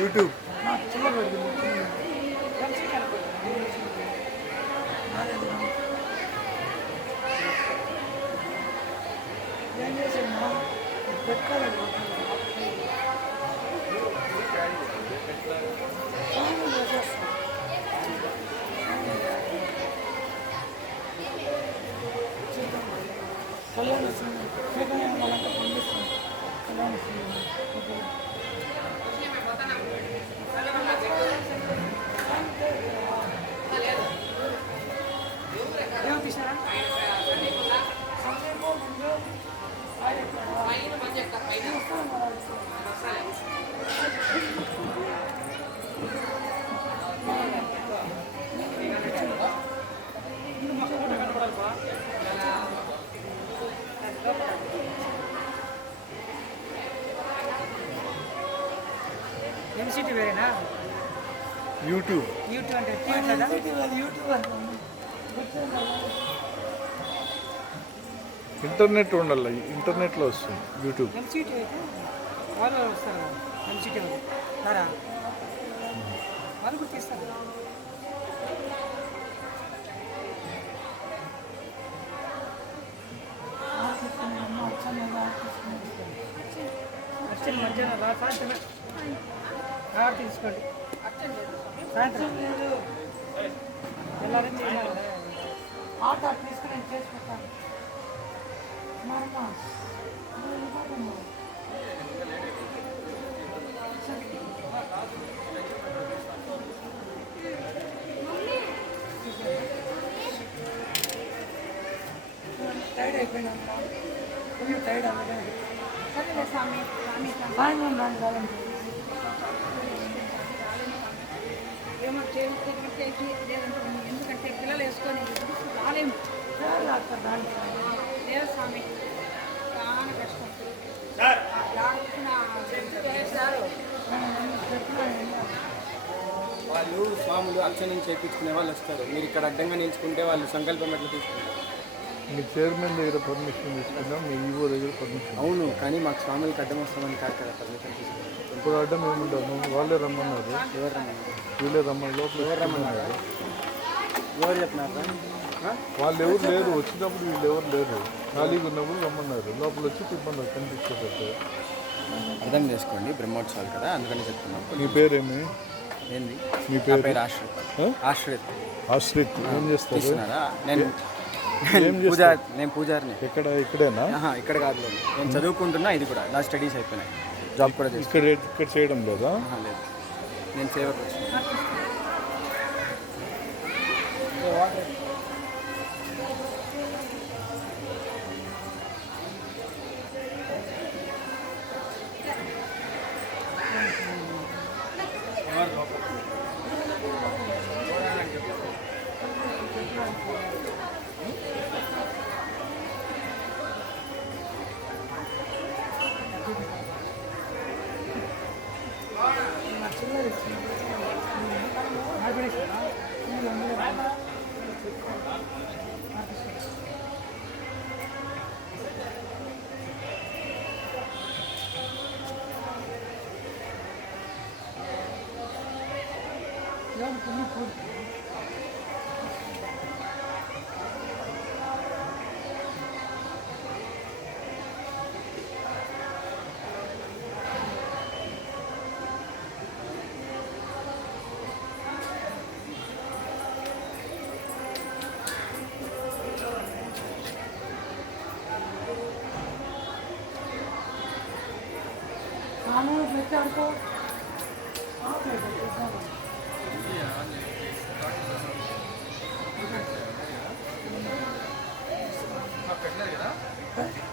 YouTube ఎంసీటీ వేరేనా? YouTube అంటే ఇంటర్నెట్ ఉండాలి, ఇంటర్నెట్లో వస్తుంది యూట్యూబ్. ఎంసీటీ అయితే వాళ్ళు వస్తారు కదా, ఎంసీటీ వాళ్ళు రారా? వాళ్ళు కూడా తీస్తారు. మధ్యాహ్నం సాయంత్రమే తీసుకోండి. సాయంత్రం ఎలా ఆట తీసుకుని చేసి పెట్టాలి. టైడ్ అయిపోయినా టైడ్ అవ్వలేదు. సరే స్వామి ఏమో ఎందుకంటే పిల్లలు వేసుకొని రాలేము. లేదు స్వామి, చాలా కష్టం. వాళ్ళు స్వాములు అర్చన చేయించుకునే వాళ్ళు వస్తారు. మీరు ఇక్కడ అడ్డంగా నిలుచుకుంటే వాళ్ళు సంకల్పం ఎట్లా తీసుకుంటారు? మీ చైర్మన్ దగ్గర పర్మిషన్ తీసుకున్నాం, మీ ఈవో దగ్గర పర్మిషన్. అవును, కానీ మాకు స్వాములకి అడ్డం వస్తామని కాదు కదా పర్మిషన్ తీసుకుంటాం. ఇప్పుడు అడ్డం ఏముండదు, వాళ్ళే రమ్మన్నారు. ఎవరు రమ్మన్నారు? వీళ్ళే రమ్మని లోపల ఎవరు రమ్మన్నారు? ఎవరు చెప్పినారు? వాళ్ళు ఎవరు లేరు, వచ్చినప్పుడు వీళ్ళు ఎవరు లేరు, ఖాళీగా ఉన్నప్పుడు రమ్మన్నారు. లోపల వచ్చి తిప్పన్నారు కనిపించేటట్టు. అర్థం చేసుకోండి, బ్రహ్మోత్సవాలు కదా, అందుకని చెప్తున్నాం. మీ పేరేమి? ఏంది మీ పేరు? ఆశ్రిత్. ఆశ్రిత్. ఆశ్రిత్. ఏం చేస్తారు? నేను పూజారిని. ఇక్కడేనా? ఇక్కడ కాదు, నేను చదువుకుంటున్నా. ఇది కూడా నా స్టడీస్ అయిపోయినాయి. జాబ్ కూడా ఇక్కడ చేయడం లేదా? లేదు, నేను సేవకు వచ్చాను.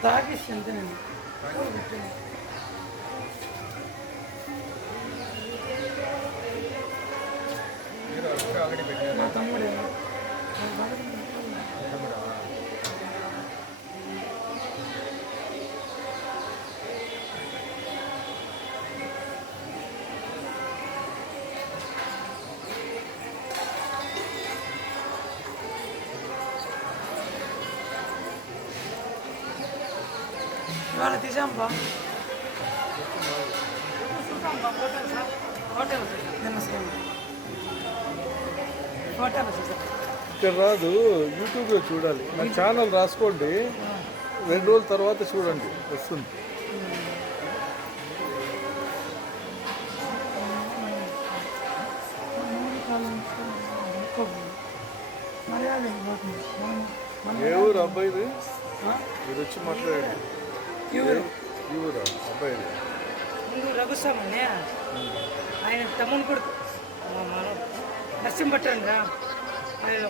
తాగేసి అంతేనండి. మా తమ్ముడే ఇవాళ తీసాంపా. ఇక్కడ రాదు, యూట్యూబ్లో చూడాలి. నా ఛానల్ రాసుకోండి, 2 రోజుల తర్వాత చూడండి వస్తుంది. ఏ ఊరు అబ్బాయిది? మీరు వచ్చి మాట్లాడండి. ఈ ఊరా అబ్బాయిది? ముందు రఘుస్వామి ఆయన తమ్ముని కొడుకు నర్సింపట్టండి రా. ఆయన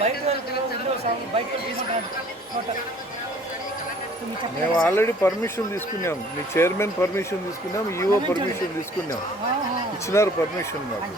బయట బయట మేము ఆల్రెడీ పర్మిషన్ తీసుకున్నాం, మీ చైర్మన్ పర్మిషన్ తీసుకున్నాం, ఈఓ పర్మిషన్ తీసుకున్నాం, ఇచ్చినారు పర్మిషన్ మాకు.